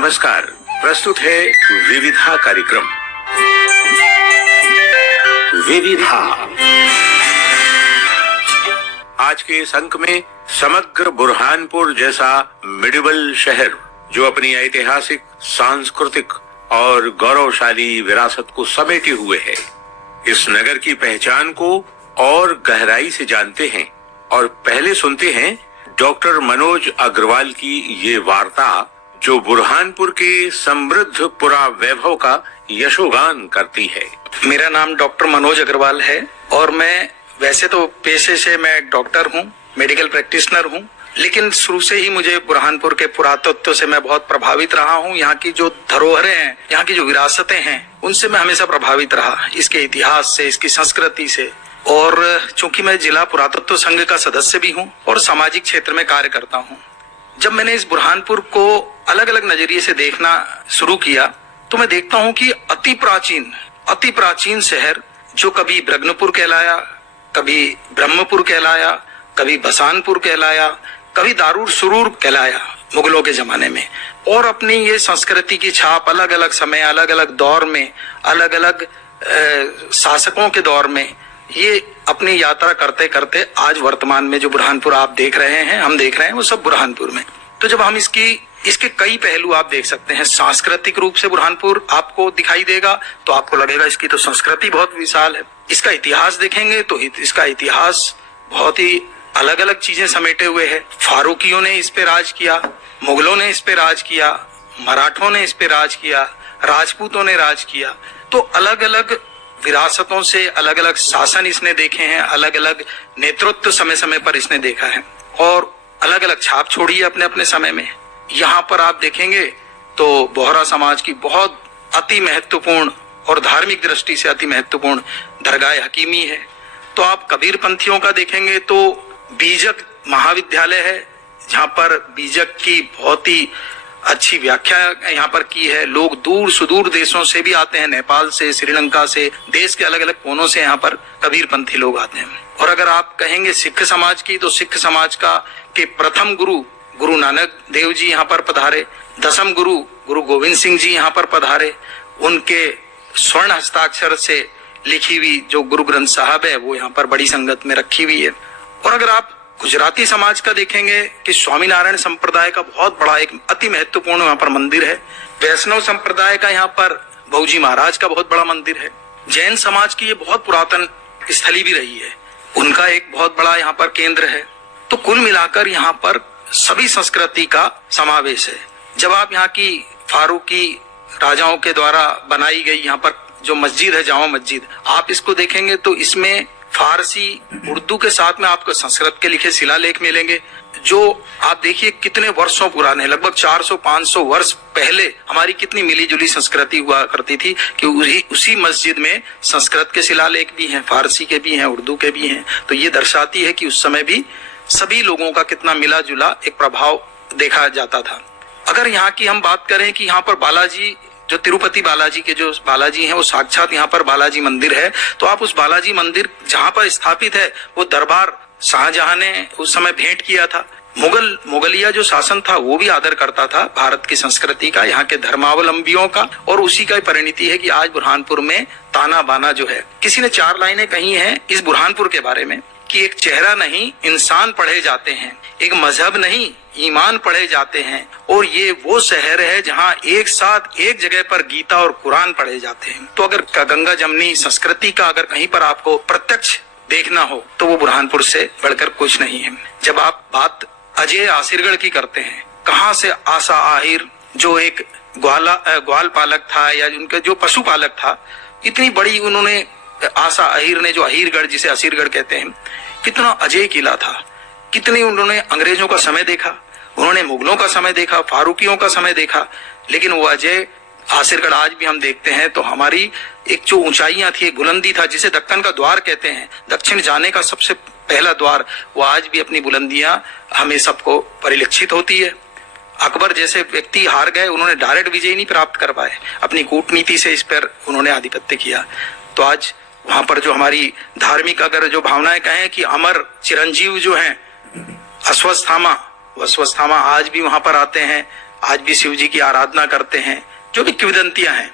नमस्कार, प्रस्तुत है विविधा कार्यक्रम। विविधा आज के इस अंक में समग्र बुरहानपुर जैसा मिडिवल शहर जो अपनी ऐतिहासिक, सांस्कृतिक और गौरवशाली विरासत को समेटे हुए है, इस नगर की पहचान को और गहराई से जानते हैं और पहले सुनते हैं डॉक्टर मनोज अग्रवाल की ये वार्ता जो बुरहानपुर के समृद्ध पुरा वैभव का यशोगान करती है। मेरा नाम डॉक्टर मनोज अग्रवाल है और मैं वैसे तो पेशे से मैं एक डॉक्टर हूँ, मेडिकल प्रैक्टिशनर हूँ, लेकिन शुरू से ही मुझे बुरहानपुर के पुरातत्व से मैं बहुत प्रभावित रहा हूँ। यहाँ की जो धरोहरें हैं, यहाँ की जो विरासतें हैं, उनसे मैं हमेशा प्रभावित रहा, इसके इतिहास से, इसकी संस्कृति से। और चूंकि मैं जिला पुरातत्व संघ का सदस्य भी हूँ और सामाजिक क्षेत्र में कार्य करता हूँ, जब मैंने इस बुरहानपुर को अलग अलग नजरिए से देखना शुरू किया तो मैं देखता हूँ कि अति प्राचीन शहर जो कभी ब्रग्नपुर कहलाया, कभी ब्रह्मपुर कहलाया, कभी बसानपुर कहलाया, कभी दारूर सुरूर कहलाया मुगलों के जमाने में, और अपनी ये संस्कृति की छाप अलग अलग समय, अलग अलग दौर में, अलग अलग शासकों के दौर में ये अपनी यात्रा करते करते आज वर्तमान में जो बुरहानपुर आप देख रहे हैं, हम देख रहे हैं, वो सब बुरहानपुर में। तो जब हम इसके कई पहलू आप देख सकते हैं। सांस्कृतिक रूप से बुरहानपुर आपको दिखाई देगा तो आपको लगेगा इसकी तो संस्कृति बहुत विशाल है। इसका इतिहास देखेंगे तो इसका इतिहास बहुत ही अलग अलग चीजें समेटे हुए है। फारूकियों ने इस पे राज किया, मुगलों ने इस पे राज किया, मराठों ने इस पे राज किया, राजपूतों ने राज किया। तो अलग अलग विरासतों से अलग अलग शासन इसने देखे हैं, अलग अलग नेतृत्व समय समय पर इसने देखा है और अलग अलग छाप छोड़ी है अपने अपने समय में। यहाँ पर आप देखेंगे तो बोहरा समाज की बहुत अति महत्वपूर्ण और धार्मिक दृष्टि से अति महत्वपूर्ण दरगाह हकीमी है। तो आप कबीर पंथियों का देखेंगे तो बीजक महाविद्यालय है, जहाँ पर बीजक की बहुत ही अच्छी व्याख्या यहाँ पर की है। लोग दूर सुदूर देशों से भी आते हैं, नेपाल से, श्रीलंका से, देश के अलग अलग कोनों से यहाँ पर कबीर पंथी लोग आते हैं। और अगर आप कहेंगे सिख समाज की, तो सिख समाज का के प्रथम गुरु नानक देव जी यहाँ पर पधारे, दसम गुरु गोविंद सिंह जी यहाँ पर पधारे। उनके स्वर्ण हस्ताक्षर से लिखी हुई जो गुरु ग्रंथ साहब है वो यहाँ पर बड़ी संगत में रखी हुई है। और अगर आप गुजराती समाज का देखेंगे कि स्वामीनारायण संप्रदाय का बहुत बड़ा एक अति महत्वपूर्ण यहाँ पर मंदिर है। वैष्णव संप्रदाय का यहाँ पर बहुजी महाराज का बहुत बड़ा मंदिर है। जैन समाज की ये बहुत पुरातन स्थली भी रही है, उनका एक बहुत बड़ा यहाँ पर केंद्र है। तो कुल मिलाकर यहाँ पर सभी संस्कृति का समावेश है। जब आप यहाँ की फारूकी राजाओं के द्वारा बनाई गई यहाँ पर जो मस्जिद है, जामा मस्जिद, आप इसको देखेंगे तो इसमें फारसी, उर्दू के साथ में आपको संस्कृत के लिखे शिलालेख मिलेंगे जो आप देखिए कितने वर्षों पुराने, लगभग 400-500 वर्ष पहले हमारी कितनी मिली जुली संस्कृति हुआ करती थी कि उसी मस्जिद में संस्कृत के शिलालेख भी हैं, फारसी के भी हैं, उर्दू के भी हैं। तो ये दर्शाती है कि उस समय भी सभी लोगों का कितना मिला जुला एक प्रभाव देखा जाता था। अगर यहाँ की हम बात करें कि यहाँ पर बालाजी, जो तिरुपति बालाजी के जो बालाजी हैं, वो साक्षात यहाँ पर बालाजी मंदिर है। तो आप उस बालाजी मंदिर जहाँ पर स्थापित है वो दरबार शाहजहां ने उस समय भेंट किया था। मुगलिया जो शासन था वो भी आदर करता था भारत की संस्कृति का, यहाँ के धर्मावलंबियों का, और उसी का परिणति है कि आज बुरहानपुर में ताना बाना जो है। किसी ने 4 लाइनें कही हैं इस बुरहानपुर के बारे में कि एक चेहरा नहीं इंसान पढ़े जाते हैं, एक मजहब नहीं ईमान पढ़े जाते हैं, और ये वो शहर है जहाँ एक साथ एक जगह पर गीता और कुरान पढ़े जाते हैं। तो अगर गंगा जमनी संस्कृति का अगर कहीं पर आपको प्रत्यक्ष देखना हो तो वो बुरहानपुर से बढ़कर कुछ नहीं है। जब आप बात अजय आसिरगढ़ की करते हैं, कहाँ से आशा आहिर जो एक ग्वाल पालक था या उनका जो पशुपालक था, इतनी बड़ी उन्होंने आशा आहिर ने जो अहिरगढ़ जिसे असीरगढ़ कहते हैं, कितना अजय किला था, कितने उन्होंने अंग्रेजों का समय देखा, उन्होंने मुगलों का समय देखा, फारूकियों का समय देखा, लेकिन वो अजय आसिरगढ़ आज भी हम देखते हैं तो हमारी एक जो ऊंचाइयां थी, बुलंदी था, जिसे दक्कन का द्वार कहते हैं, दक्षिण जाने का सबसे पहला द्वार, वो आज भी अपनी बुलंदियां हमें सबको परिलक्षित होती है। अकबर जैसे व्यक्ति हार गए, उन्होंने डायरेक्ट विजय नहीं प्राप्त कर पाए, अपनी कूटनीति से इस पर उन्होंने आधिपत्य किया। तो आज वहां पर जो हमारी धार्मिक अगर जो भावनाएं कहें कि अमर चिरंजीव जो हैं अश्वत्थामा, वो अश्वत्थामा आज भी वहां पर आते हैं, आज भी शिव जी की आराधना करते हैं, जो भी किंवदंतियां हैं।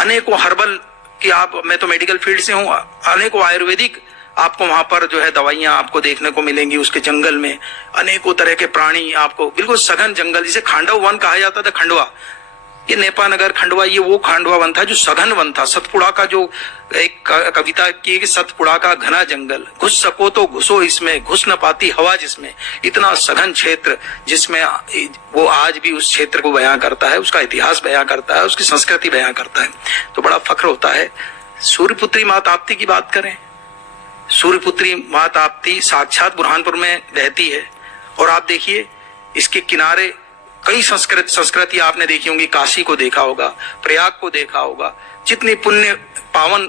अनेकों हर्बल की मैं तो मेडिकल फील्ड से हूँ, अनेकों आयुर्वेदिक आपको वहां पर जो है दवाइयां आपको देखने को मिलेंगी। उसके जंगल में अनेकों तरह के प्राणी आपको, बिल्कुल सघन जंगल, जिसे खांडव वन कहा जाता था, खंडवा, ये नेपा नगर खंडवा, ये वो खांडवा वन था जो सघन वन था। सतपुड़ा का जो एक कविता की कि सतपुड़ा का घना जंगल, घुस सको तो घुसो इसमें, घुस न पाती हवा जिसमें। इतना सघन क्षेत्र जिसमें वो आज भी उस क्षेत्र को बयां करता है, उसका इतिहास बयां करता है, उसकी संस्कृति बयां करता है। तो बड़ा फख्र होता है। सूर्यपुत्री माँ ताप्ती की बात करें, सूर्यपुत्री माँ ताप्ती साक्षात बुरहानपुर में रहती है। और आप देखिए इसके किनारे कई संस्कृति आपने देखी होंगी। काशी को देखा होगा, प्रयाग को देखा होगा, जितनी पुण्य पावन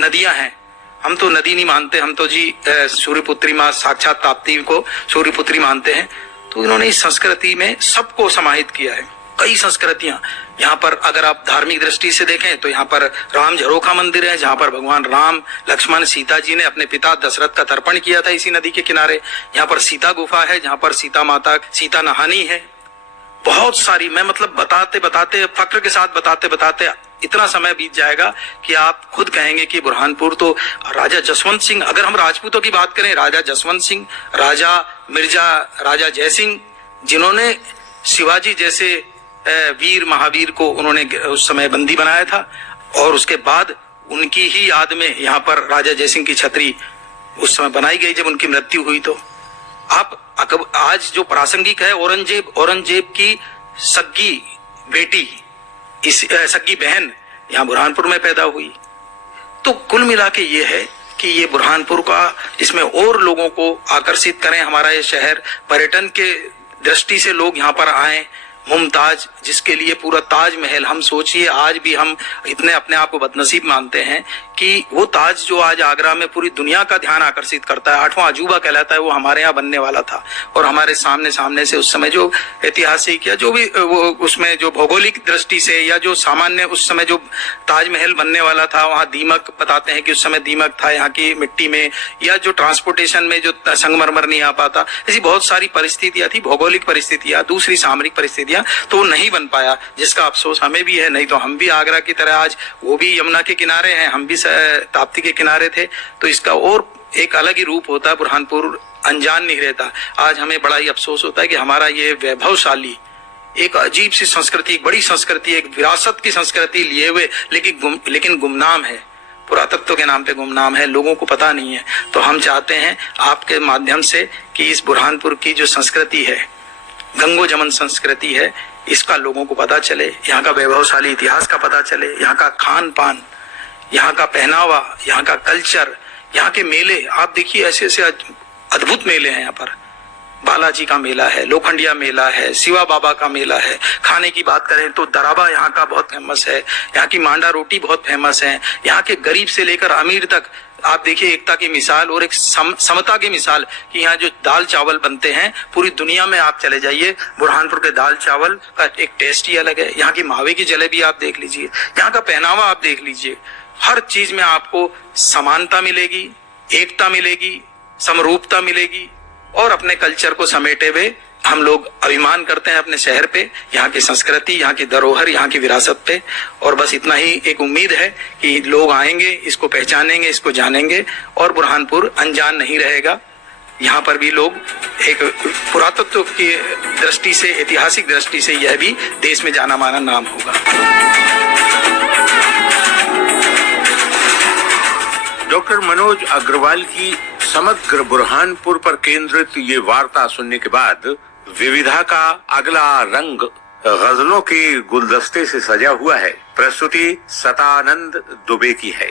नदियां हैं। हम तो नदी नहीं मानते, हम तो जी सूर्यपुत्री माँ साक्षात ताप्ती को सूर्यपुत्री मानते हैं। तो इन्होंने इस संस्कृति में सबको समाहित किया है। कई संस्कृतियां यहाँ पर, अगर आप धार्मिक दृष्टि से देखें तो यहाँ पर राम झरोखा मंदिर है, जहाँ पर भगवान राम, लक्ष्मण, सीता जी ने अपने पिता दशरथ का तर्पण किया था इसी नदी के किनारे। यहाँ पर सीता गुफा है, जहाँ पर सीता नहानी है। बहुत सारी, मैं मतलब बताते बताते, फक्र के साथ बताते बताते इतना समय बीत जाएगा कि आप खुद कहेंगे कि बुरहानपुर तो राजा जसवंत सिंह, अगर हम राजपूतों की बात करें, राजा जसवंत सिंह, राजा मिर्जा, राजा जयसिंह, जिन्होंने शिवाजी जैसे वीर महावीर को उन्होंने उस समय बंदी बनाया था। और उसके बाद उनकी ही याद में यहाँ पर राजा जयसिंह की छतरी उस समय बनाई गई जब उनकी मृत्यु हुई। तो आप आज जो प्रासंगिक है, औरंगजेब की सग्गी बेटी, इस सग्गी बहन यहाँ बुरहानपुर में पैदा हुई। तो कुल मिला के ये है कि ये बुरहानपुर का, इसमें और लोगों को आकर्षित करें, हमारा ये शहर पर्यटन के दृष्टि से लोग यहाँ पर आए। मुमताज, जिसके लिए पूरा ताजमहल, हम सोचिए आज भी हम इतने अपने आप को बदनसीब मानते हैं कि वो ताज जो आज आगरा में पूरी दुनिया का ध्यान आकर्षित करता है, 8वां अजूबा कहलाता है, वो हमारे यहाँ बनने वाला था। और हमारे सामने से उस समय जो ऐतिहासिक या जो भी वो उसमें जो भौगोलिक दृष्टि से या जो सामान्य उस समय जो ताजमहल बनने वाला था, वहाँ दीमक बताते हैं कि उस समय दीमक था यहाँ की मिट्टी में, या जो ट्रांसपोर्टेशन में जो संगमरमर नहीं आ पाता, ऐसी बहुत सारी परिस्थितियां थी, भौगोलिक परिस्थितियां, दूसरी सामरिक परिस्थितियां, तो नहीं बन पाया, जिसका अफसोस हमें भी है। नहीं तो हम भी आगरा की तरह, आज वो भी यमुना के किनारे हैं, हम भी ताप्ती के किनारे थे, तो इसका और एक अलग ही रूप होता है। बुरहानपुर अनजान नहीं रहता। आज हमें बड़ा ही अफसोस होता है कि हमारा ये वैभवशाली, एक अजीब सी संस्कृति, एक बड़ी संस्कृति, एक विरासत की संस्कृति लिए हुए लेकिन गुमनाम है, पुरातत्व के नाम पे गुमनाम है, लोगों को पता नहीं है। तो हम चाहते हैं आपके माध्यम से कि इस बुरहानपुर की जो संस्कृति है, गंगो जमन संस्कृति है, इसका लोगों को पता चले, यहाँ का वैभवशाली इतिहास का पता चले, यहाँ का खान पान, यहाँ का पहनावा, यहाँ का कल्चर, यहाँ के मेले। आप देखिए ऐसे ऐसे अद्भुत मेले हैं यहाँ पर। बालाजी का मेला है, लोखंडिया मेला है, शिवा बाबा का मेला है। खाने की बात करें तो दराबा यहाँ का बहुत फेमस है, यहाँ की मांडा रोटी बहुत फेमस है। यहाँ के गरीब से लेकर अमीर तक आप देखिए एकता की मिसाल और एक समता की मिसाल कि यहाँ जो दाल चावल बनते हैं, पूरी दुनिया में आप चले जाइए, बुरहानपुर के दाल चावल का एक टेस्ट ही अलग है। यहाँ की मावे की जलेबी आप देख लीजिए, यहाँ का पहनावा आप देख लीजिए, हर चीज में आपको समानता मिलेगी, एकता मिलेगी, समरूपता मिलेगी। और अपने कल्चर को समेटे हुए हम लोग अभिमान करते हैं अपने शहर पे, यहाँ की संस्कृति, यहाँ की धरोहर, यहाँ की विरासत पे। और बस इतना ही एक उम्मीद है कि लोग आएंगे, इसको पहचानेंगे, इसको जानेंगे और बुरहानपुर अनजान नहीं रहेगा। यहाँ पर भी लोग एक पुरातत्व की दृष्टि से, ऐतिहासिक दृष्टि से यह भी देश में जाना माना नाम होगा। डॉक्टर मनोज अग्रवाल की समग्र बुरहानपुर पर केंद्रित ये वार्ता सुनने के बाद विविधा का अगला रंग गजलों के गुलदस्ते से सजा हुआ है। प्रस्तुति सतानंद दुबे की है।